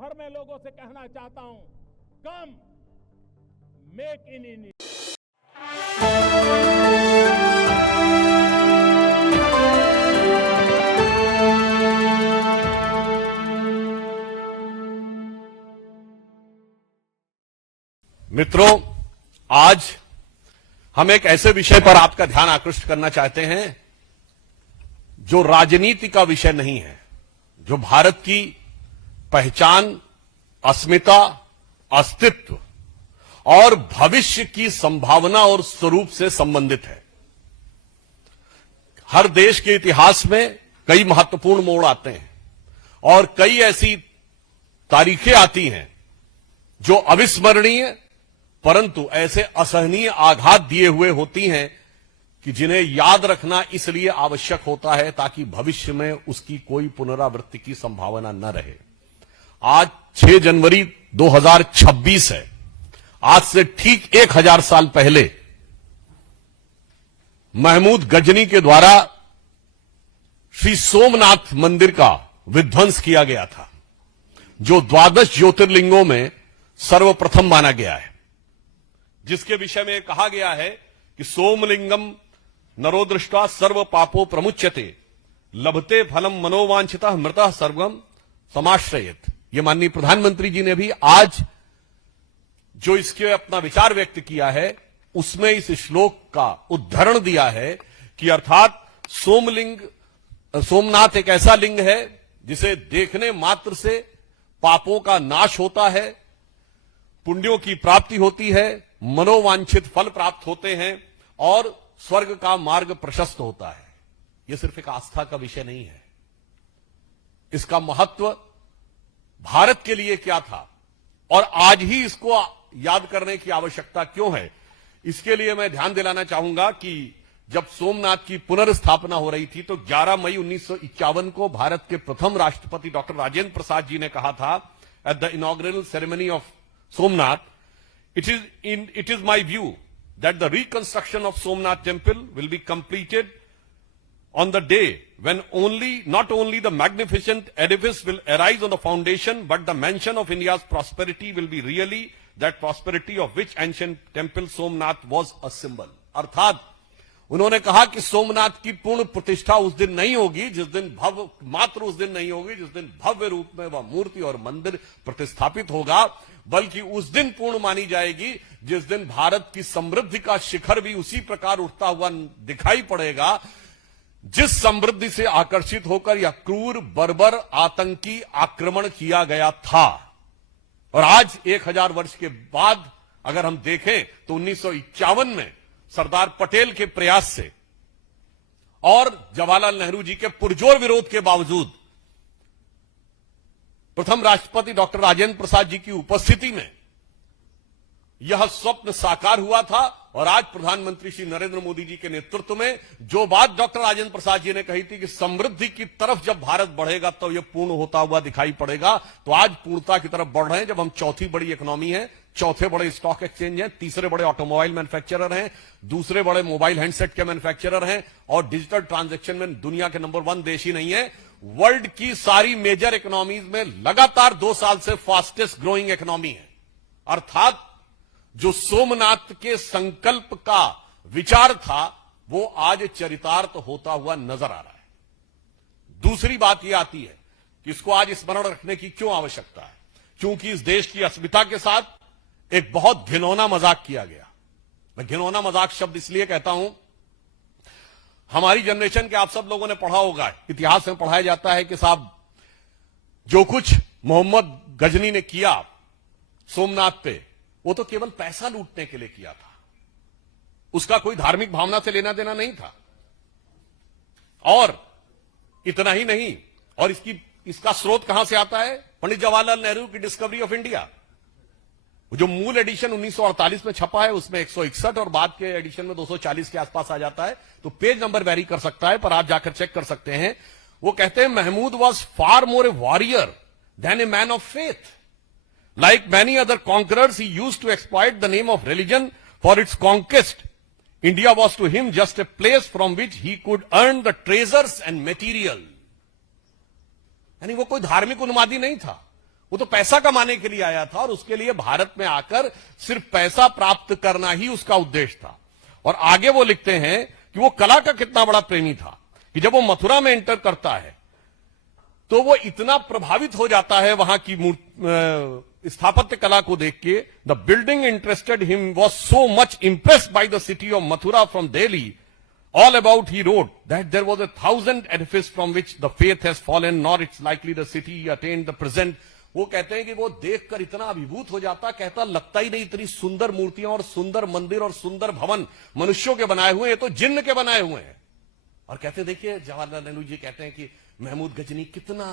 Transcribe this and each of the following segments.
भर में लोगों से कहना चाहता हूं, कम मेक इन इंडिया। मित्रों, आज हम एक ऐसे विषय पर आपका ध्यान आकृष्ट करना चाहते हैं जो राजनीति का विषय नहीं है, जो भारत की पहचान, अस्मिता, अस्तित्व और भविष्य की संभावना और स्वरूप से संबंधित है। हर देश के इतिहास में कई महत्वपूर्ण मोड़ आते हैं और कई ऐसी तारीखें आती हैं जो अविस्मरणीय परंतु ऐसे असहनीय आघात दिए हुए होती हैं कि जिन्हें याद रखना इसलिए आवश्यक होता है ताकि भविष्य में उसकी कोई पुनरावृत्ति की संभावना न रहे। आज 6 जनवरी 2026 है। आज से ठीक 1000 साल पहले महमूद गजनी के द्वारा श्री सोमनाथ मंदिर का विध्वंस किया गया था, जो 12 ज्योतिर्लिंगों में सर्वप्रथम माना गया है, जिसके विषय में कहा गया है कि सोमलिंगम नरो दृष्ट्वा सर्व पापो प्रमुच्यते लभते फलम मनोवांछितः मृतः सर्वम समाश्रयेत। ये माननीय प्रधानमंत्री जी ने भी आज जो इसके अपना विचार व्यक्त किया है उसमें इस श्लोक का उद्धरण दिया है कि अर्थात सोमनाथ एक ऐसा लिंग है जिसे देखने मात्र से पापों का नाश होता है, पुण्यों की प्राप्ति होती है, मनोवांछित फल प्राप्त होते हैं और स्वर्ग का मार्ग प्रशस्त होता है। यह सिर्फ एक आस्था का विषय नहीं है। इसका महत्व भारत के लिए क्या था और आज ही इसको याद करने की आवश्यकता क्यों है, इसके लिए मैं ध्यान दिलाना चाहूंगा कि जब सोमनाथ की पुनर्स्थापना हो रही थी तो 11 मई 1951 को भारत के प्रथम राष्ट्रपति डॉक्टर राजेंद्र प्रसाद जी ने कहा था at the inaugural ceremony of Somnath, it is my view that the reconstruction of Somnath temple will be completed on the day when not only the magnificent edifice will arise on the foundation, but the mansion of India's prosperity will be really that prosperity of which ancient temple Somnath was a symbol. अर्थात उन्होंने कहा कि सोमनाथ की पूर्ण प्रतिष्ठा उस दिन नहीं होगी जिस दिन उस दिन नहीं होगी जिस दिन भव्य रूप में वह मूर्ति और मंदिर प्रतिष्ठापित होगा, बल्कि उस दिन पूर्ण मानी जाएगी जिस दिन भारत की समृद्धि का शिखर भी उसी प्रकार उठता हुआ दिखाई पड़ेगा जिस समृद्धि से आकर्षित होकर यह क्रूर बर्बर आतंकी आक्रमण किया गया था। और आज 1000 वर्ष के बाद अगर हम देखें तो 1951 में सरदार पटेल के प्रयास से और जवाहरलाल नेहरू जी के पुरजोर विरोध के बावजूद प्रथम राष्ट्रपति डॉक्टर राजेंद्र प्रसाद जी की उपस्थिति में यह स्वप्न साकार हुआ था। और आज प्रधानमंत्री श्री नरेंद्र मोदी जी के नेतृत्व में जो बात डॉक्टर राजेंद्र प्रसाद जी ने कही थी कि समृद्धि की तरफ जब भारत बढ़ेगा तो यह पूर्ण होता हुआ दिखाई पड़ेगा, तो आज पूर्णता की तरफ बढ़ रहे हैं। जब हम चौथी बड़ी इकोनॉमी है, चौथे बड़े स्टॉक एक्सचेंज हैं, तीसरे बड़े ऑटोमोबाइल मैन्युफैक्चरर हैं, दूसरे बड़े मोबाइल हैंडसेट के मैन्युफैक्चरर हैं और डिजिटल ट्रांजैक्शन में दुनिया के नंबर 1 देश ही नहीं है, वर्ल्ड की सारी मेजर इकोनॉमीज में लगातार 2 साल से फास्टेस्ट ग्रोइंग इकोनॉमी है। अर्थात जो सोमनाथ के संकल्प का विचार था वो आज चरितार्थ होता हुआ नजर आ रहा है। दूसरी बात यह आती है कि इसको आज स्मरण रखने की क्यों आवश्यकता है, क्योंकि इस देश की अस्मिता के साथ एक बहुत घिनौना मजाक किया गया। मैं घिनौना मजाक शब्द इसलिए कहता हूं, हमारी जनरेशन के आप सब लोगों ने पढ़ा होगा, इतिहास में पढ़ाया जाता है कि साहब जो कुछ मोहम्मद गजनी ने किया सोमनाथ पे वो तो केवल पैसा लूटने के लिए किया था, उसका कोई धार्मिक भावना से लेना देना नहीं था। और इतना ही नहीं, और इसका स्रोत कहां से आता है, पंडित जवाहरलाल नेहरू की डिस्कवरी ऑफ इंडिया। जो मूल एडिशन 1948 में छपा है उसमें 161 और बाद के एडिशन में 240 के आसपास आ जाता है, तो पेज नंबर वेरी कर सकता है पर आप जाकर चेक कर सकते हैं। वो कहते हैं Mahmud was far more a warrior than a man of faith. Like many other conquerors, he used to exploit the name of religion for its conquest. India was to him just a place from which he could earn the treasures and material. यानी वो कोई धार्मिक उन्मादी नहीं था, वो तो पैसा कमाने के लिए आया था और उसके लिए भारत में आकर सिर्फ पैसा प्राप्त करना ही उसका उद्देश्य था। और आगे वो लिखते हैं कि वो कला का कितना बड़ा प्रेमी था कि जब वो मथुरा में एंटर करता है तो वो इतना प्रभावित हो जाता है वहां की स्थापत्य कला को देख के। The building interested him was so much impressed by the city of Mathura from Delhi. All about he wrote that there was 1,000 edifice from which the faith has fallen, nor it's likely the city attained the present. वो कहते हैं कि वो देखकर इतना अभिभूत हो जाता, कहता लगता ही नहीं इतनी सुंदर मूर्तियां और सुंदर मंदिर और सुंदर भवन मनुष्यों के बनाए हुए हैं, तो जिन्न के बनाए हुए हैं। और कहते देखिए जवाहरलाल नेहरू जी कहते हैं कि महमूद गजनी कितना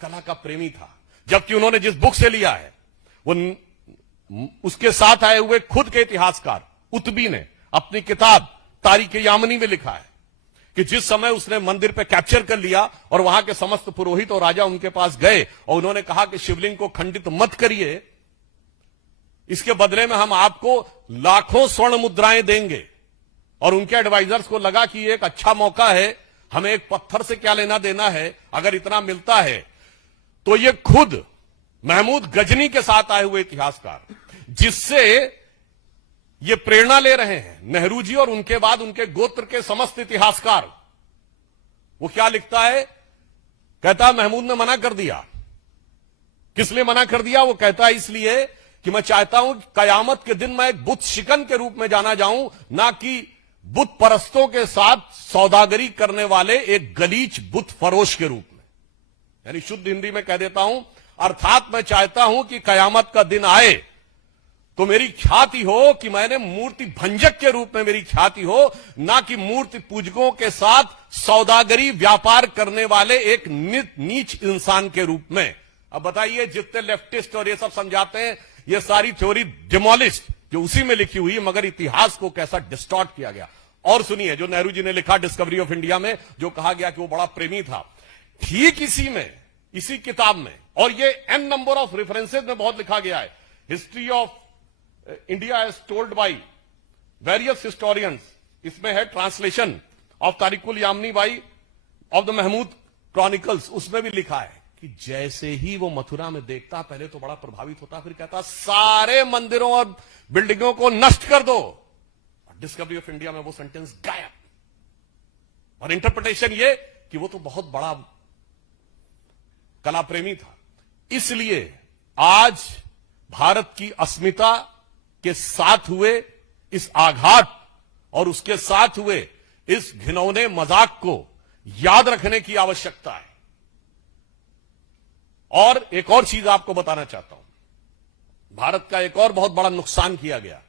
कला का प्रेमी था, जबकि उन्होंने जिस बुक से लिया है वो उसके साथ आए हुए खुद के इतिहासकार उतबी ने अपनी किताब तारीख-ए-यामनी में लिखा है कि जिस समय उसने मंदिर पे कैप्चर कर लिया और वहां के समस्त पुरोहित और राजा उनके पास गए और उन्होंने कहा कि शिवलिंग को खंडित मत करिए, इसके बदले में हम आपको लाखों स्वर्ण मुद्राएं देंगे। और उनके एडवाइजर्स को लगा कि ये एक अच्छा मौका है, हमें एक पत्थर से क्या लेना देना है, अगर इतना मिलता है तो ये खुद महमूद गजनी के साथ आए हुए इतिहासकार जिससे ये प्रेरणा ले रहे हैं नेहरू जी और उनके बाद उनके गोत्र के समस्त इतिहासकार, वो क्या लिखता है, कहता महमूद ने मना कर दिया। किस लिए मना कर दिया? वो कहता है इसलिए कि मैं चाहता हूं कयामत के दिन मैं एक बुत शिकन के रूप में जाना जाऊं, ना कि बुत परस्तों के साथ सौदागरी करने वाले एक गलीच बुत फरोश के रूप में। यानी शुद्ध हिंदी में कह देता हूं, अर्थात मैं चाहता हूं कि कयामत का दिन आए तो मेरी ख्याति हो कि मैंने मूर्ति भंजक के रूप में मेरी ख्याति हो, ना कि मूर्ति पूजकों के साथ सौदागरी व्यापार करने वाले एक नीच इंसान के रूप में। अब बताइए जितने लेफ्टिस्ट और ये सब समझाते हैं ये सारी थ्योरी डिमोलिश्ड जो उसी में लिखी हुई है, मगर इतिहास को कैसा डिस्टॉर्ट किया गया। और सुनिए जो नेहरू जी ने लिखा डिस्कवरी ऑफ इंडिया में, जो कहा गया कि वो बड़ा प्रेमी था, ठीक इसी में इसी किताब में, और ये एन नंबर ऑफ रेफरेंसेज में बहुत लिखा गया है, history of India as told by various historians, इसमें है translation of Tarikh ul Yamini by of the Mahmud chronicles, उसमें भी लिखा है कि जैसे ही वो मथुरा में देखता पहले तो बड़ा प्रभावित होता, फिर कहता सारे मंदिरों और बिल्डिंगों को नष्ट कर दो। डिस्कवरी ऑफ इंडिया में वो सेंटेंस गायब, और इंटरप्रिटेशन ये कि वो तो बहुत बड़ा कला प्रेमी था। इसलिए आज भारत की अस्मिता के साथ हुए इस आघात और उसके साथ हुए इस घिनौने मजाक को याद रखने की आवश्यकता है। और एक और चीज आपको बताना चाहता हूं, भारत का एक और बहुत बड़ा नुकसान किया गया।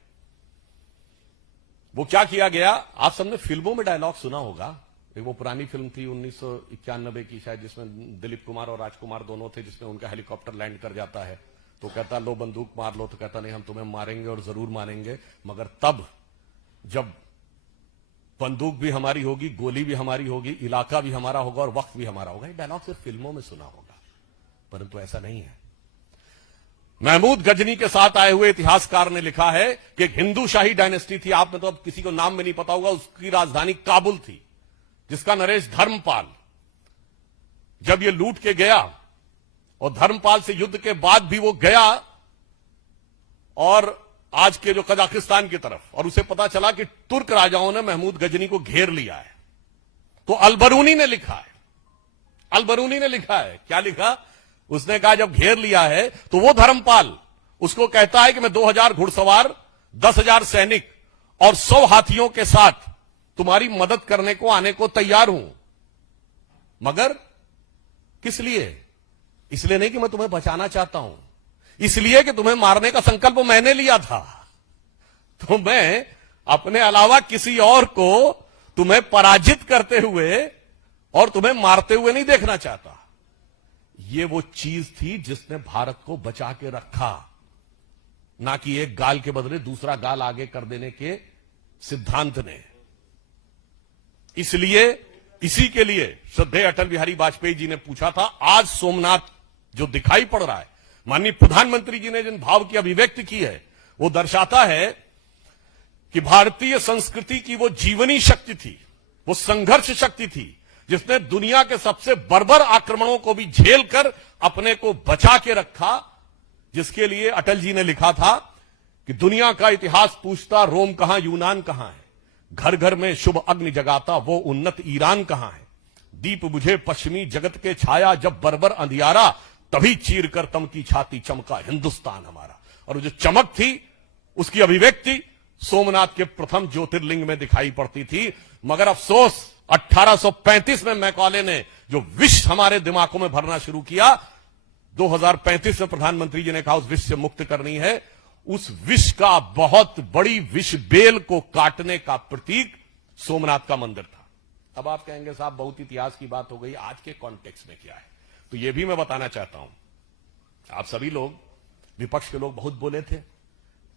वो क्या किया गया? आप सबने फिल्मों में डायलॉग सुना होगा, एक वो पुरानी फिल्म थी 1991 की शायद, जिसमें दिलीप कुमार और राजकुमार दोनों थे, जिसमें उनका हेलीकॉप्टर लैंड कर जाता है तो कहता लो बंदूक मार लो, तो कहता नहीं हम तुम्हें मारेंगे और जरूर मारेंगे, मगर तब जब बंदूक भी हमारी होगी, गोली भी हमारी होगी, इलाका भी हमारा होगा और वक्त भी हमारा होगा। ये डायलॉग सिर्फ फिल्मों में सुना होगा, परंतु ऐसा नहीं है। महमूद गजनी के साथ आए हुए इतिहासकार ने लिखा है कि एक हिंदू शाही डायनेस्टी थी, आप में तो अब किसी को नाम में नहीं पता होगा, उसकी राजधानी काबुल थी, जिसका नरेश धर्मपाल जब ये लूट के गया और धर्मपाल से युद्ध के बाद भी वो गया और आज के जो कजाकिस्तान की तरफ, और उसे पता चला कि तुर्क राजाओं ने महमूद गजनी को घेर लिया है, तो अलबरूनी ने लिखा है, अलबरूनी ने लिखा है, क्या लिखा? उसने कहा जब घेर लिया है तो वो धर्मपाल उसको कहता है कि मैं 2000 घुड़सवार, 10,000 सैनिक और 100 हाथियों के साथ तुम्हारी मदद करने को आने को तैयार हूं, मगर किस लिए? इसलिए नहीं कि मैं तुम्हें बचाना चाहता हूं, इसलिए कि तुम्हें मारने का संकल्प मैंने लिया था, तो मैं अपने अलावा किसी और को तुम्हें पराजित करते हुए और तुम्हें मारते हुए नहीं देखना चाहता। ये वो चीज थी जिसने भारत को बचा के रखा, ना कि एक गाल के बदले दूसरा गाल आगे कर देने के सिद्धांत ने। इसलिए इसी के लिए श्रद्धेय अटल बिहारी वाजपेयी जी ने पूछा था, आज सोमनाथ जो दिखाई पड़ रहा है, माननीय प्रधानमंत्री जी ने जिन भाव की अभिव्यक्ति की है, वो दर्शाता है कि भारतीय संस्कृति की वो जीवनी शक्ति थी, वो संघर्ष शक्ति थी, जिसने दुनिया के सबसे बर्बर आक्रमणों को भी झेल कर अपने को बचा के रखा, जिसके लिए अटल जी ने लिखा था कि दुनिया का इतिहास पूछता रोम कहां, यूनान कहां है, घर घर में शुभ अग्नि जगाता वो उन्नत ईरान कहां है, दीप बुझे पश्चिमी जगत के छाया जब बर्बर अंधियारा, तभी चीर कर तम की छाती चमका हिंदुस्तान हमारा। और जो चमक थी उसकी अभिव्यक्ति सोमनाथ के प्रथम ज्योतिर्लिंग में दिखाई पड़ती थी। मगर अफसोस 1835 में मैकॉले ने जो विष हमारे दिमागों में भरना शुरू किया, 2035 में प्रधानमंत्री जी ने कहा उस विष से मुक्त करनी है। उस विष का बहुत बड़ी विष बेल को काटने का प्रतीक सोमनाथ का मंदिर था। अब आप कहेंगे साहब बहुत इतिहास की बात हो गई, आज के कॉन्टेक्स्ट में क्या है? तो यह भी मैं बताना चाहता हूं। आप सभी लोग, विपक्ष के लोग बहुत बोले थे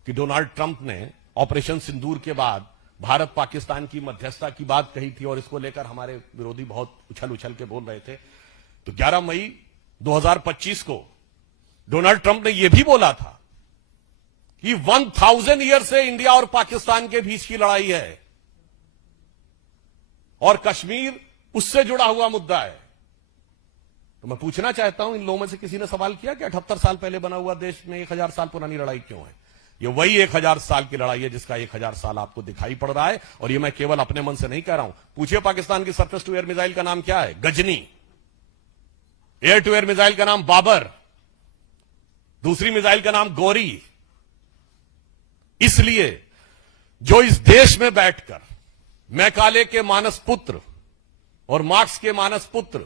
कि डोनाल्ड ट्रंप ने ऑपरेशन सिंदूर के बाद भारत पाकिस्तान की मध्यस्थता की बात कही थी और इसको लेकर हमारे विरोधी बहुत उछल उछल के बोल रहे थे। तो 11 मई 2025 को डोनाल्ड ट्रंप ने यह भी बोला था कि 1000 ईयर से इंडिया और पाकिस्तान के बीच की लड़ाई है और कश्मीर उससे जुड़ा हुआ मुद्दा है। तो मैं पूछना चाहता हूं, इन लोगों में से किसी ने सवाल किया कि 78 साल पहले बना हुआ देश में 1000 साल पुरानी लड़ाई क्यों है? ये वही 1000 साल की लड़ाई है जिसका 1000 साल आपको दिखाई पड़ रहा है। और ये मैं केवल अपने मन से नहीं कह रहा हूं। पूछिए पाकिस्तान की सरफेस टू एयर मिसाइल का नाम क्या है? Ghazni. Air to air missile का नाम बाबर। दूसरी मिसाइल का नाम गौरी। इसलिए जो इस देश में बैठकर मैकाले के मानस पुत्र और मार्क्स के मानस पुत्र,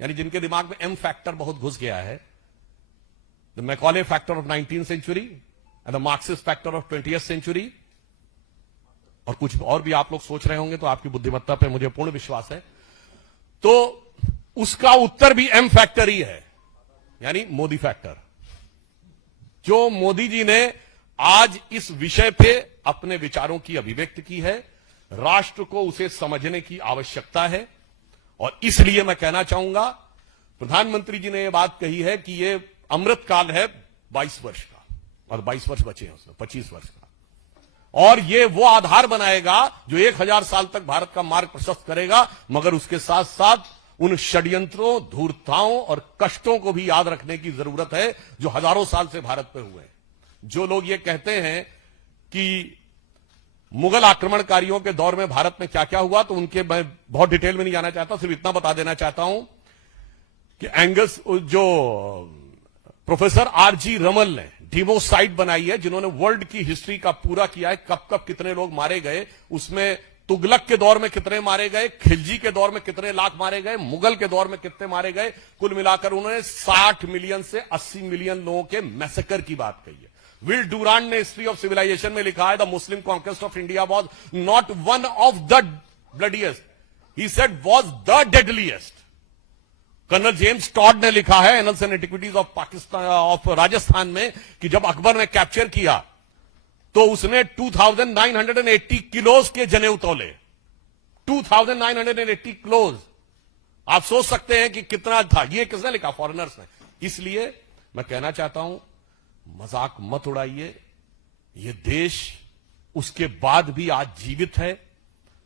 यानी जिनके दिमाग में एम फैक्टर बहुत घुस गया है, the Macaulay factor of 19th century and the Marxist factor of 20th century, और कुछ और भी आप लोग सोच रहे होंगे, तो आपकी बुद्धिमत्ता पे मुझे पूर्ण विश्वास है। तो उसका उत्तर भी एम फैक्टर ही है, यानी मोदी फैक्टर। जो मोदी जी ने आज इस विषय पे अपने विचारों की अभिव्यक्ति की है, राष्ट्र को उसे समझने की आवश्यकता है। और इसलिए मैं कहना चाहूंगा, प्रधानमंत्री जी ने यह बात कही है कि यह अमृतकाल है 22 वर्ष का, और 22 वर्ष बचे हैं उसमें, 25 वर्ष का, और यह वो आधार बनाएगा जो 1000 साल तक भारत का मार्ग प्रशस्त करेगा। मगर उसके साथ साथ उन षड्यंत्रों, धूर्तताओं और कष्टों को भी याद रखने की जरूरत है जो हजारों साल से भारत पे हुए हैं। जो लोग ये कहते हैं कि मुगल आक्रमणकारियों के दौर में भारत में क्या क्या हुआ, तो उनके मैं बहुत डिटेल में नहीं जाना चाहता, सिर्फ इतना बता देना चाहता हूं कि एंगस, जो प्रोफेसर आरजी रमल ने डिमोसाइट बनाई है, जिन्होंने वर्ल्ड की हिस्ट्री का पूरा किया है, कब कब कितने लोग मारे गए, उसमें तुगलक के दौर में कितने मारे गए, खिलजी के दौर में कितने लाख मारे गए, मुगल के दौर में कितने मारे गए, कुल मिलाकर उन्होंने 60 मिलियन से 80 मिलियन लोगों के मैसेकर की बात कही है। विल डूरांड ने हिस्ट्री ऑफ सिविलाइजेशन में लिखा है, the Muslim conquest of India was not one of the bloodiest, he said was the deadliest. Colonel James Tod ने लिखा है annals and antiquities of Pakistan of Rajasthan में कि जब अकबर ने कैप्चर किया तो उसने 2980 किलोज के जनेऊ तोले, 2980 किलोज। आप सोच सकते हैं कि कितना था। ये किसने लिखा? फॉरेनर्स ने। इसलिए मैं कहना चाहता हूं, मजाक मत उड़ाइए। यह देश उसके बाद भी आज जीवित है,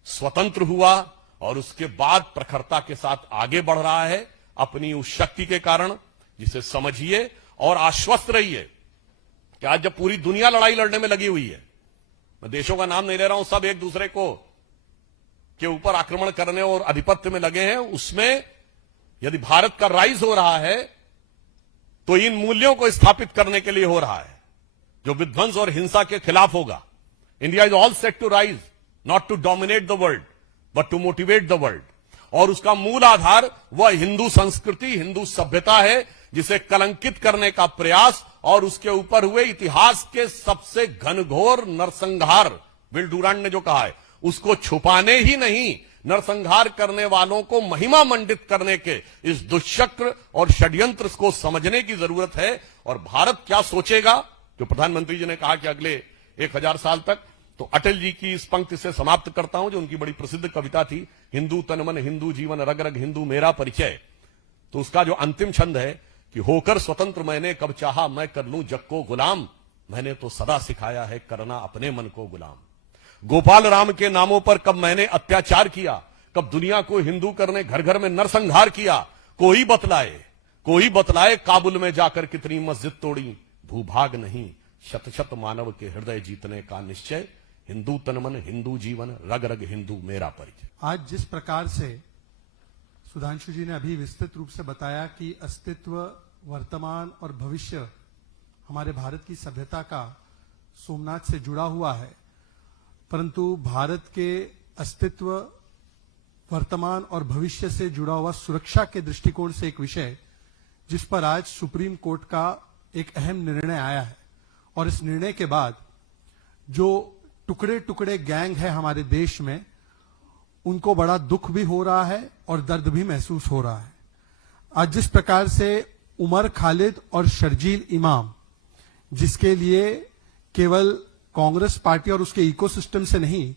स्वतंत्र हुआ और उसके बाद प्रखरता के साथ आगे बढ़ रहा है अपनी उस शक्ति के कारण, जिसे समझिए और आश्वस्त रहिए कि आज जब पूरी दुनिया लड़ाई लड़ने में लगी हुई है, मैं देशों का नाम नहीं ले रहा हूं, सब एक दूसरे को के ऊपर आक्रमण करने और आधिपत्य में लगे हैं, उसमें यदि भारत का राइज हो रहा है तो इन मूल्यों को स्थापित करने के लिए हो रहा है, जो विध्वंस और हिंसा के खिलाफ होगा। India is all set to rise, not to dominate the world but to motivate the world. और उसका मूल आधार वह हिंदू संस्कृति, हिंदू सभ्यता है, जिसे कलंकित करने का प्रयास और उसके ऊपर हुए इतिहास के सबसे घनघोर नरसंहार, विल डूरांड ने जो कहा है, उसको छुपाने ही नहीं, नरसंहार करने वालों को महिमा मंडित करने के इस दुष्चक्र और षड्यंत्र को समझने की जरूरत है। और भारत क्या सोचेगा, जो प्रधानमंत्री जी ने कहा कि अगले 1000 साल तक, तो अटल जी की इस पंक्ति से समाप्त करता हूं, जो उनकी बड़ी प्रसिद्ध कविता थी, हिंदू तन मन हिंदू जीवन रग रग हिंदू मेरा परिचय। तो उसका जो अंतिम छंद है कि होकर स्वतंत्र मैंने कब चाहा मैं कर लूं जग को गुलाम, मैंने तो सदा सिखाया है करना अपने मन को गुलाम। गोपाल राम के नामों पर कब मैंने अत्याचार किया, कब दुनिया को हिंदू करने घर घर में नरसंहार किया, कोई बतलाए काबुल में जाकर कितनी मस्जिद तोड़ी। भूभाग नहीं, शत शत मानव के हृदय जीतने का निश्चय। हिंदू तन मन, हिंदू जीवन, रग रग हिंदू मेरा परिचय। आज जिस प्रकार से सुधांशु जी ने अभी विस्तृत रूप से बताया कि अस्तित्व, वर्तमान और भविष्य हमारे भारत की सभ्यता का सोमनाथ से जुड़ा हुआ है, परंतु भारत के अस्तित्व, वर्तमान और भविष्य से जुड़ा हुआ सुरक्षा के दृष्टिकोण से एक विषय जिस पर आज सुप्रीम कोर्ट का एक अहम निर्णय आया है। और इस निर्णय के बाद जो टुकड़े टुकड़े गैंग है हमारे देश में, उनको बड़ा दुख भी हो रहा है और दर्द भी महसूस हो रहा है। आज जिस प्रकार से उमर खालिद और शर्जील इमाम, जिसके लिए केवल कांग्रेस पार्टी और उसके इकोसिस्टम से नहीं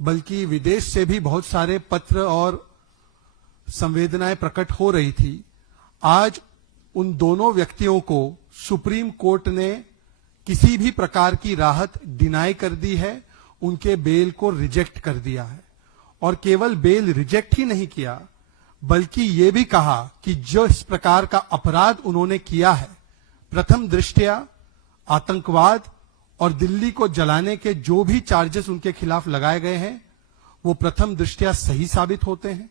बल्कि विदेश से भी बहुत सारे पत्र और संवेदनाएं प्रकट हो रही थी, आज उन दोनों व्यक्तियों को सुप्रीम कोर्ट ने किसी भी प्रकार की राहत डिनाई कर दी है, उनके बेल को रिजेक्ट कर दिया है। और केवल बेल रिजेक्ट ही नहीं किया बल्कि यह भी कहा कि जो इस प्रकार का अपराध उन्होंने किया है, प्रथम दृष्टया आतंकवाद और दिल्ली को जलाने के जो भी चार्जेस उनके खिलाफ लगाए गए हैं, वो प्रथम दृष्टया सही साबित होते हैं।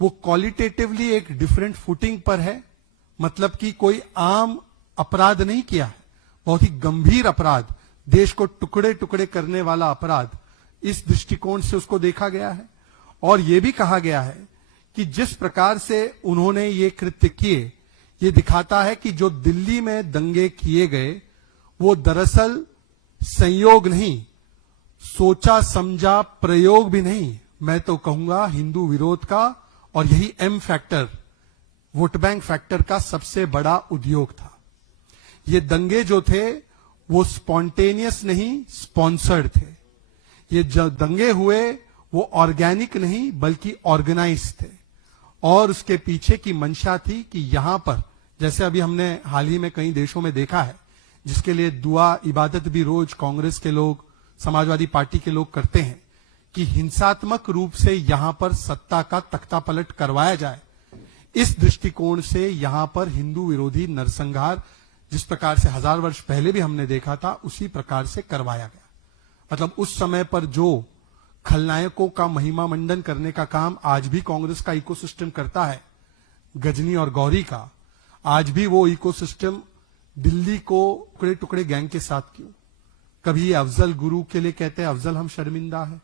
वो क्वालिटेटिवली एक डिफरेंट फुटिंग पर है, मतलब कि कोई आम अपराध नहीं किया है, बहुत ही गंभीर अपराध, देश को टुकड़े टुकड़े करने वाला अपराध, इस दृष्टिकोण से उसको देखा गया है। और यह भी कहा गया है कि जिस प्रकार से उन्होंने ये कृत्य किए, ये दिखाता है कि जो दिल्ली में दंगे किए गए वो दरअसल संयोग नहीं, सोचा समझा प्रयोग भी नहीं, मैं तो कहूंगा हिंदू विरोध का और यही M factor, vote bank factor का सबसे बड़ा उद्योग था। ये दंगे जो थे वो स्पॉन्टेनियस नहीं, स्पॉन्सर्ड थे। ये जो दंगे हुए वो ऑर्गेनिक नहीं बल्कि ऑर्गेनाइज थे। और उसके पीछे की मंशा थी कि यहां पर, जैसे अभी हमने हाल ही में कई देशों में देखा है, जिसके लिए दुआ इबादत भी रोज कांग्रेस के लोग, समाजवादी पार्टी के लोग करते हैं, कि हिंसात्मक रूप से यहां पर सत्ता का तख्ता पलट करवाया जाए। इस दृष्टिकोण से यहां पर हिंदू विरोधी नरसंहार जिस प्रकार से 1000 वर्ष पहले भी हमने देखा था, उसी प्रकार से करवाया गया। मतलब उस समय पर जो खलनायकों का महिमा मंडन करने का काम आज भी कांग्रेस का इकोसिस्टम करता है, गजनी और गौरी का, आज भी वो इकोसिस्टम दिल्ली को टुकड़े टुकड़े गैंग के साथ क्यों? कभी ये अफजल गुरु के लिए कहते हैं अफजल हम शर्मिंदा है,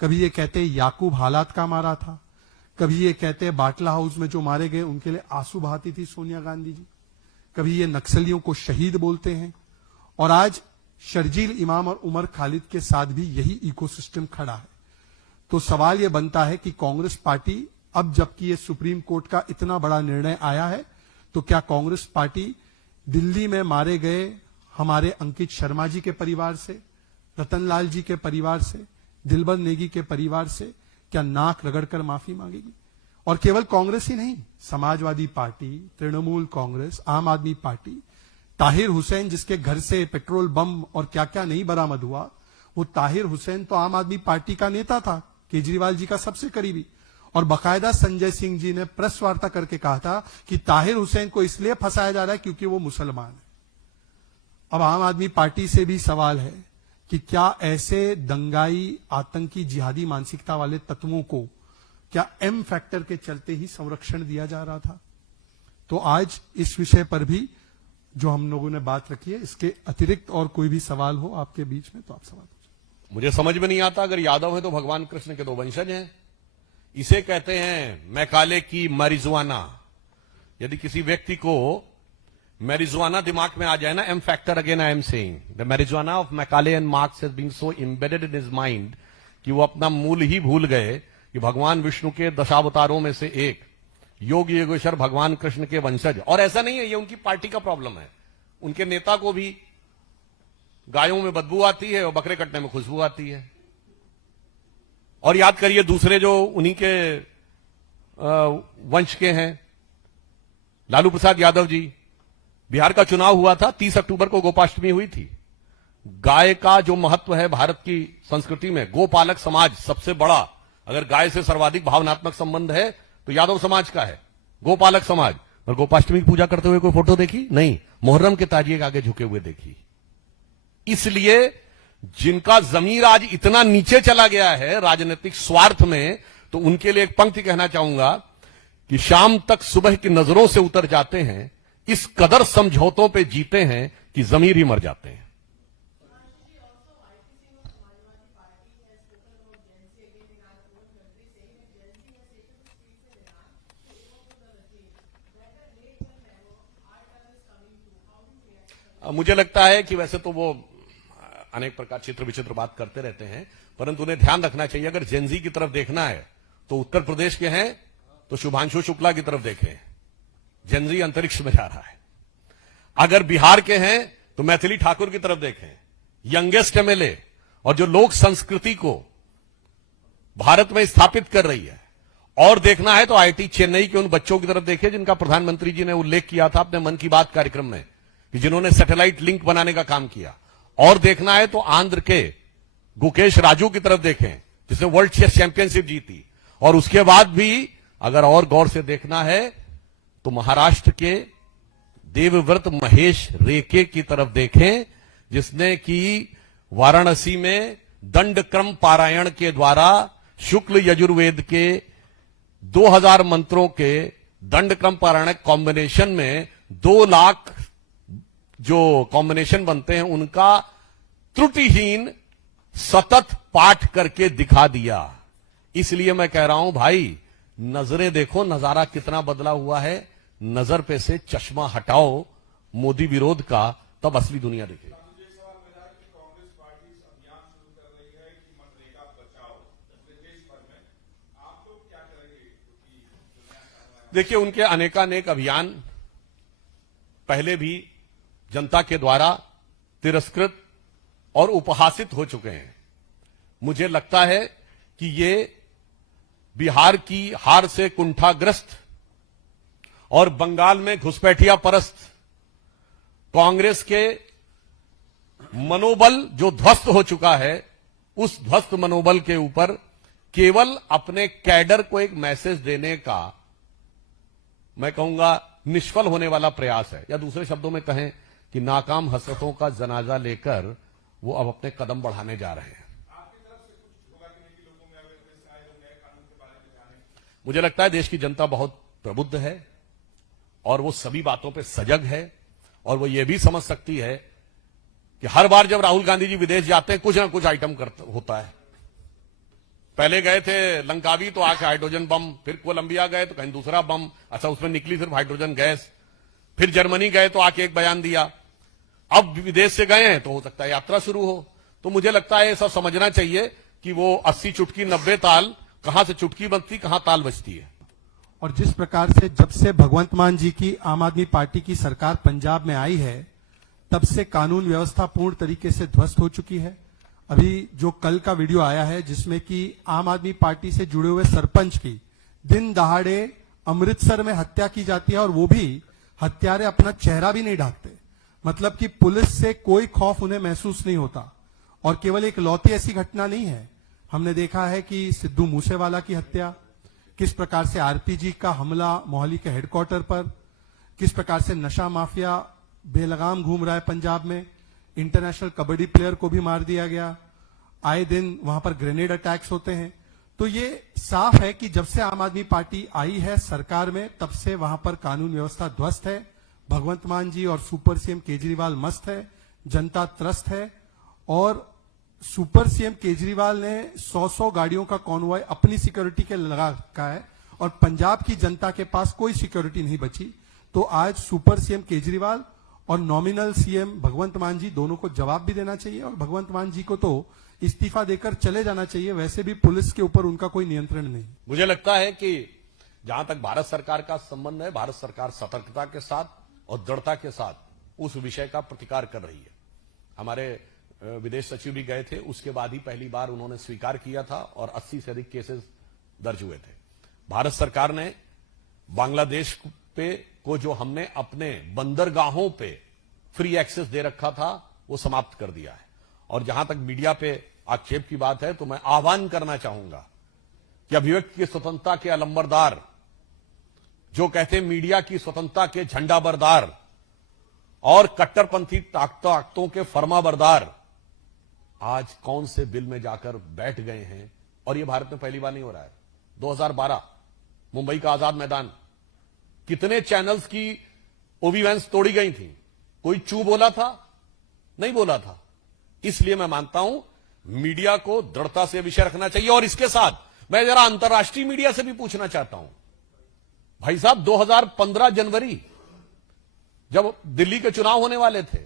कभी ये कहते हैं याकूब हालात का मारा था, कभी ये कहते हैं बाटला हाउस में जो मारे गए उनके लिए आंसू बहाती थी सोनिया गांधी जी, कभी ये नक्सलियों को शहीद बोलते हैं। और आज शर्जील इमाम और उमर खालिद के साथ भी यही इकोसिस्टम खड़ा है। तो सवाल यह बनता है कि कांग्रेस पार्टी, अब जबकि ये सुप्रीम कोर्ट का इतना बड़ा निर्णय आया है, तो क्या कांग्रेस पार्टी दिल्ली में मारे गए हमारे अंकित शर्मा जी के परिवार से, रतनलाल जी के परिवार से, दिलबर नेगी के परिवार से क्या नाक रगड़कर माफी मांगेगी? और केवल कांग्रेस ही नहीं, समाजवादी पार्टी, तृणमूल कांग्रेस, आम आदमी पार्टी, ताहिर हुसैन जिसके घर से पेट्रोल बम और क्या क्या नहीं बरामद हुआ, वो ताहिर हुसैन तो आम आदमी पार्टी का नेता था, केजरीवाल जी का सबसे करीबी। और बाकायदा संजय सिंह जी ने प्रेस वार्ता करके कहा था कि ताहिर हुसैन को इसलिए फंसाया जा रहा है क्योंकि वो मुसलमान है। अब आम आदमी पार्टी से भी सवाल है कि क्या ऐसे दंगाई, आतंकी, जिहादी मानसिकता वाले तत्वों को क्या एम फैक्टर के चलते ही संरक्षण दिया जा रहा था? तो आज इस विषय पर भी जो हम लोगों ने बात रखी है, इसके अतिरिक्त और कोई भी सवाल हो आपके बीच में तो आप सवाल पूछें। मुझे समझ में नहीं आता, अगर यादव है तो भगवान कृष्ण के 2 वंशज हैं। इसे कहते हैं मैकाले की मैरिजुआना। यदि किसी व्यक्ति को मैरिजुआना दिमाग में आ जाए ना, M factor, again I am saying the marijuana of Macaulay and Marx has been so embedded in his mind कि वो अपना मूल ही भूल गए कि भगवान विष्णु के दशावतारों में से एक योग योगेश्वर भगवान कृष्ण के वंशज। और ऐसा नहीं है, ये उनकी पार्टी का प्रॉब्लम है। उनके नेता को भी गायों में बदबू आती है और बकरे कटने में खुशबू आती है। और याद करिए दूसरे जो उन्हीं के वंश के हैं, लालू प्रसाद यादव जी, बिहार का चुनाव हुआ था, 30 अक्टूबर को गोपाष्टमी हुई थी। गाय का जो महत्व है भारत की संस्कृति में, गोपालक समाज सबसे बड़ा अगर गाय से सर्वाधिक भावनात्मक संबंध है तो यादव समाज का है, गोपालक समाज। और गोपाष्टमी की पूजा करते हुए कोई फोटो देखी? नहीं। मुहर्रम के ताजिए के आगे झुके हुए देखी। इसलिए जिनका जमीर आज इतना नीचे चला गया है राजनीतिक स्वार्थ में, तो उनके लिए एक पंक्ति कहना चाहूंगा कि शाम तक सुबह की नजरों से उतर जाते हैं, इस कदर समझौतों पे जीते हैं कि जमीर ही मर जाते हैं। मुझे लगता है कि वैसे तो वो अनेक प्रकार चित्र विचित्र बात करते रहते हैं, परंतु उन्हें ध्यान रखना चाहिए अगर जेनजी की तरफ देखना है तो उत्तर प्रदेश के हैं तो शुभांशु शुक्ला की तरफ देखें, जेनजी अंतरिक्ष में जा रहा है। अगर बिहार के हैं तो मैथिली ठाकुर की तरफ देखें, यंगेस्ट एमएलए और जो लोक संस्कृति को भारत में स्थापित कर रही है। और देखना है तो आईआईटी चेन्नई के उन बच्चों की तरफ देखें जिनका प्रधानमंत्री जी ने उल्लेख किया था अपने मन की बात कार्यक्रम में, कि जिन्होंने सैटेलाइट लिंक बनाने का काम किया। और देखना है तो आंध्र के गुकेश राजू की तरफ देखें जिसने वर्ल्ड चेस चैंपियनशिप जीती। और उसके बाद भी अगर और गौर से देखना है तो महाराष्ट्र के देवव्रत महेश रेके की तरफ देखें, जिसने कि वाराणसी में दंडक्रम पारायण के द्वारा शुक्ल यजुर्वेद के 2000 मंत्रों के दंडक्रम पारायण कॉम्बिनेशन में 2 लाख जो कॉम्बिनेशन बनते हैं उनका त्रुटिहीन सतत पाठ करके दिखा दिया। इसलिए मैं कह रहा हूं भाई, नजरें देखो नजारा कितना बदला हुआ है। नजर पे से चश्मा हटाओ मोदी विरोध का, तब असली दुनिया दिखेगी। देखिए, उनके अनेकानेक अभियान पहले भी जनता के द्वारा तिरस्कृत और उपहासित हो चुके हैं। मुझे लगता है कि ये बिहार की हार से कुंठाग्रस्त और बंगाल में घुसपैठिया परस्त कांग्रेस के मनोबल जो ध्वस्त हो चुका है, उस ध्वस्त मनोबल के ऊपर केवल अपने कैडर को एक मैसेज देने का, मैं कहूंगा, निष्फल होने वाला प्रयास है। या दूसरे शब्दों में कहें कि नाकाम हसरतों का जनाजा लेकर वो अब अपने कदम बढ़ाने जा रहे हैं। मुझे लगता है देश की जनता बहुत प्रबुद्ध है और वो सभी बातों पे सजग है, और वो ये भी समझ सकती है कि हर बार जब राहुल गांधी जी विदेश जाते हैं कुछ ना कुछ आइटम होता है। पहले गए थे लंकावी तो आके हाइड्रोजन बम, फिर कोलंबिया गए तो कहीं दूसरा बम, अच्छा उसमें निकली सिर्फ हाइड्रोजन गैस, फिर जर्मनी गए तो आके एक बयान दिया, अब विदेश से गए हैं तो हो सकता है यात्रा शुरू हो। तो मुझे लगता है ये सब समझना चाहिए कि वो 80 चुटकी 90 ताल, कहां से चुटकी बनती कहां ताल बजती है। और जिस प्रकार से जब से भगवंत मान जी की आम आदमी पार्टी की सरकार पंजाब में आई है, तब से कानून व्यवस्था पूर्ण तरीके से ध्वस्त हो चुकी है। अभी जो कल का वीडियो आया है जिसमें कि आम आदमी पार्टी से जुड़े हुए सरपंच की दिन दहाड़े अमृतसर में हत्या की जाती है, और वो भी हत्यारे अपना चेहरा भी नहीं ढाकते। मतलब कि पुलिस से कोई खौफ उन्हें महसूस नहीं होता। और केवल एक लौती ऐसी घटना नहीं है, हमने देखा है कि सिद्धू मूसेवाला की हत्या, किस प्रकार से आरपीजी का हमला मोहाली के हेडक्वार्टर पर, किस प्रकार से नशा माफिया बेलगाम घूम रहा है पंजाब में, इंटरनेशनल कबड्डी प्लेयर को भी मार दिया गया, आए दिन वहां पर ग्रेनेड अटैक्स होते हैं। तो ये साफ है कि जब से आम आदमी पार्टी आई है सरकार में, तब से वहां पर कानून व्यवस्था ध्वस्त है। भगवंत मान जी और सुपर सीएम केजरीवाल मस्त है, जनता त्रस्त है। और सुपर सीएम केजरीवाल ने 100 गाड़ियों का कॉन्वॉय अपनी सिक्योरिटी के लगा रखा है, और पंजाब की जनता के पास कोई सिक्योरिटी नहीं बची। तो आज सुपर सीएम केजरीवाल और नॉमिनल सीएम भगवंत मान जी दोनों को जवाब भी देना चाहिए, और भगवंत मान जी को तो इस्तीफा देकर चले जाना चाहिए। वैसे भी पुलिस के ऊपर उनका कोई नियंत्रण नहीं। मुझे लगता है कि जहां तक भारत सरकार का संबंध है, भारत सरकार सतर्कता के साथ और दृढ़ता के साथ उस विषय का प्रतिकार कर रही है। हमारे विदेश सचिव भी गए थे, उसके बाद ही पहली बार उन्होंने स्वीकार किया था और 80 से अधिक केसेस दर्ज हुए थे। भारत सरकार ने बांग्लादेश पे को जो हमने अपने बंदरगाहों पे फ्री एक्सेस दे रखा था वो समाप्त कर दिया है। और जहां तक मीडिया पे आक्षेप की बात है, तो मैं आह्वान करना चाहूंगा कि अभिव्यक्ति की स्वतंत्रता के अलंबरदार, जो कहते हैं मीडिया की स्वतंत्रता के झंडा बरदार और कट्टरपंथी ताकतों के फरमाबरदार आज कौन से बिल में जाकर बैठ गए हैं। और यह भारत में पहली बार नहीं हो रहा है। 2012 मुंबई का आजाद मैदान, कितने चैनल्स की ओबी वैन्स तोड़ी गई थी, कोई चू बोला था? नहीं बोला था। इसलिए मैं मानता हूं मीडिया को दृढ़ता से विषय रखना चाहिए। और इसके साथ मैं जरा अंतर्राष्ट्रीय मीडिया से भी पूछना चाहता हूं। भाई साहब, 2015 जनवरी जब दिल्ली के चुनाव होने वाले थे,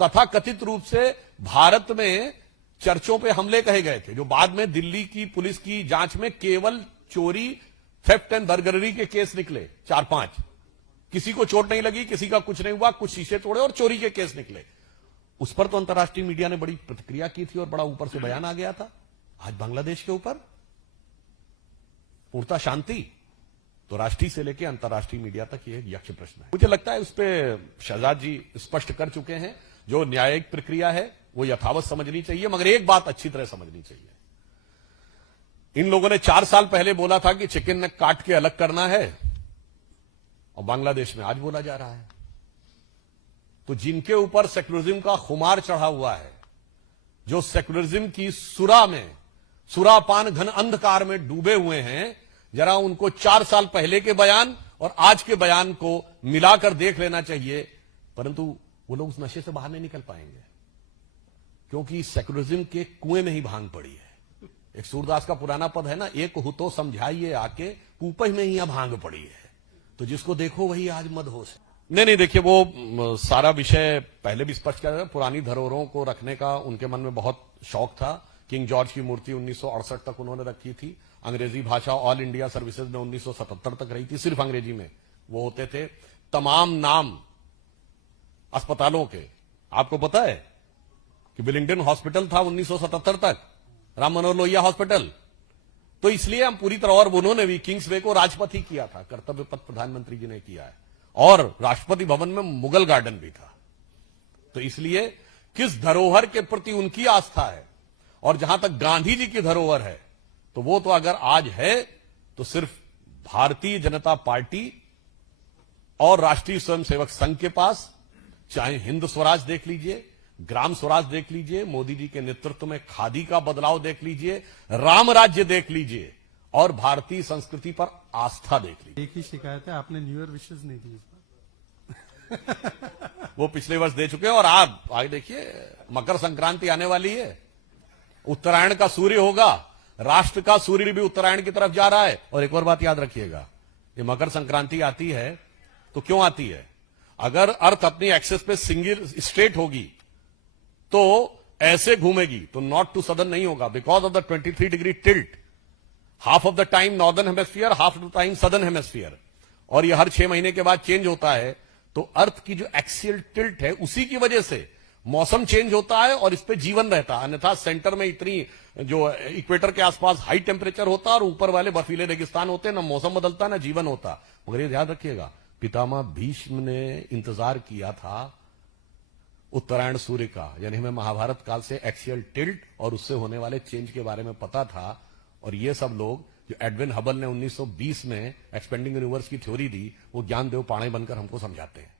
तथा कथित रूप से भारत में चर्चों पे हमले कहे गए थे, जो बाद में दिल्ली की पुलिस की जांच में केवल चोरी, थेफ्ट एंड बर्गलरी के केस निकले 4-5। किसी को चोट नहीं लगी, किसी का कुछ नहीं हुआ, कुछ शीशे तोड़े और चोरी के केस निकले। उस पर तो अंतर्राष्ट्रीय मीडिया ने बड़ी प्रतिक्रिया की थी और बड़ा ऊपर से बयान आ गया था। आज बांग्लादेश के ऊपर पूर्णतः शांति। तो राष्ट्रीय से लेकर अंतर्राष्ट्रीय मीडिया तक यह यक्ष प्रश्न है। मुझे लगता है उस पर शहजाद जी स्पष्ट कर चुके हैं। जो न्यायिक प्रक्रिया है वो यथावत समझनी चाहिए, मगर एक बात अच्छी तरह समझनी चाहिए। इन लोगों ने 4 साल पहले बोला था कि चिकन ने काट के अलग करना है, और बांग्लादेश में आज बोला जा रहा है। तो जिनके ऊपर सेक्युलरिज्म का खुमार चढ़ा हुआ है, जो सेक्युलरिज्म की सुरापान घन अंधकार में डूबे हुए हैं, जरा उनको 4 साल पहले के बयान और आज के बयान को मिलाकर देख लेना चाहिए। परंतु वो लोग उस नशे से बाहर नहीं निकल पाएंगे, क्योंकि सेक्युलरिज्म के कुएं में ही भांग पड़ी है। एक सूरदास का पुराना पद है ना, एक हो तो समझाइए आके, कुपह में ही भांग पड़ी है। तो जिसको देखो वही आज मदहोश है। नहीं, देखिए, वो सारा विषय पहले भी स्पष्ट किया था। पुरानी धरोहरों को रखने का उनके मन में बहुत शौक था। किंग जॉर्ज की मूर्ति 1968 तक उन्होंने रखी थी। अंग्रेजी भाषा ऑल इंडिया सर्विसेज में 1977 तक रही थी, सिर्फ अंग्रेजी में वो होते थे। तमाम नाम अस्पतालों के आपको पता है कि विलिंगडन हॉस्पिटल था 1977 तक, राम मनोहर लोहिया हॉस्पिटल। तो इसलिए हम पूरी तरह, और उन्होंने भी किंग्सवे को राजपथ ही किया था, कर्तव्य पथ प्रधानमंत्री जी ने किया है, और राष्ट्रपति भवन में मुगल गार्डन भी था। तो इसलिए किस धरोहर के प्रति उनकी आस्था है, और जहां तक गांधी जी की धरोहर है, तो वो तो अगर आज है तो सिर्फ भारतीय जनता पार्टी और राष्ट्रीय स्वयंसेवक संघ के पास। चाहे हिंद स्वराज देख लीजिए, ग्राम स्वराज देख लीजिए, मोदी जी के नेतृत्व में खादी का बदलाव देख लीजिए, राम राज्य देख लीजिए, और भारतीय संस्कृति पर आस्था देख लीजिए। एक ही शिकायत है, आपने न्यू ईयर विशेष नहीं दी इस बार। वो पिछले वर्ष दे चुके हैं। और आप आगे देखिए, मकर संक्रांति आने वाली है, उत्तरायण का सूर्य होगा, राष्ट्र का सूर्य भी उत्तरायण की तरफ जा रहा है। और एक और बात याद रखिएगा, ये मकर संक्रांति आती है तो क्यों आती है? अगर अर्थ अपनी एक्सेस पे सिंगल स्ट्रेट होगी तो ऐसे घूमेगी तो नॉर्थ टू सदर्न नहीं होगा, because of the 23 degree tilt. Half of the time northern hemisphere, half of the time southern hemisphere, और ये हर 6 महीने के बाद चेंज होता है। तो अर्थ की जो एक्सियल टिल्ट है, उसी की वजह से मौसम चेंज होता है और इस पे जीवन रहता है। अन्यथा सेंटर में इतनी जो इक्वेटर के आसपास हाई टेम्परेचर होता और ऊपर वाले बर्फीले रेगिस्तान होते, ना मौसम बदलता ना जीवन होता। मगर ये याद रखिएगा, पितामह भीष्म ने इंतजार किया था उत्तरायण सूर्य का, यानी हमें महाभारत काल से एक्सियल टिल्ट और उससे होने वाले चेंज के बारे में पता था। और ये सब लोग, जो एडविन हबल ने 1920 में एक्सपेंडिंग यूनिवर्स की थ्योरी दी, वो ज्ञानदेव पाणे बनकर हमको समझाते हैं।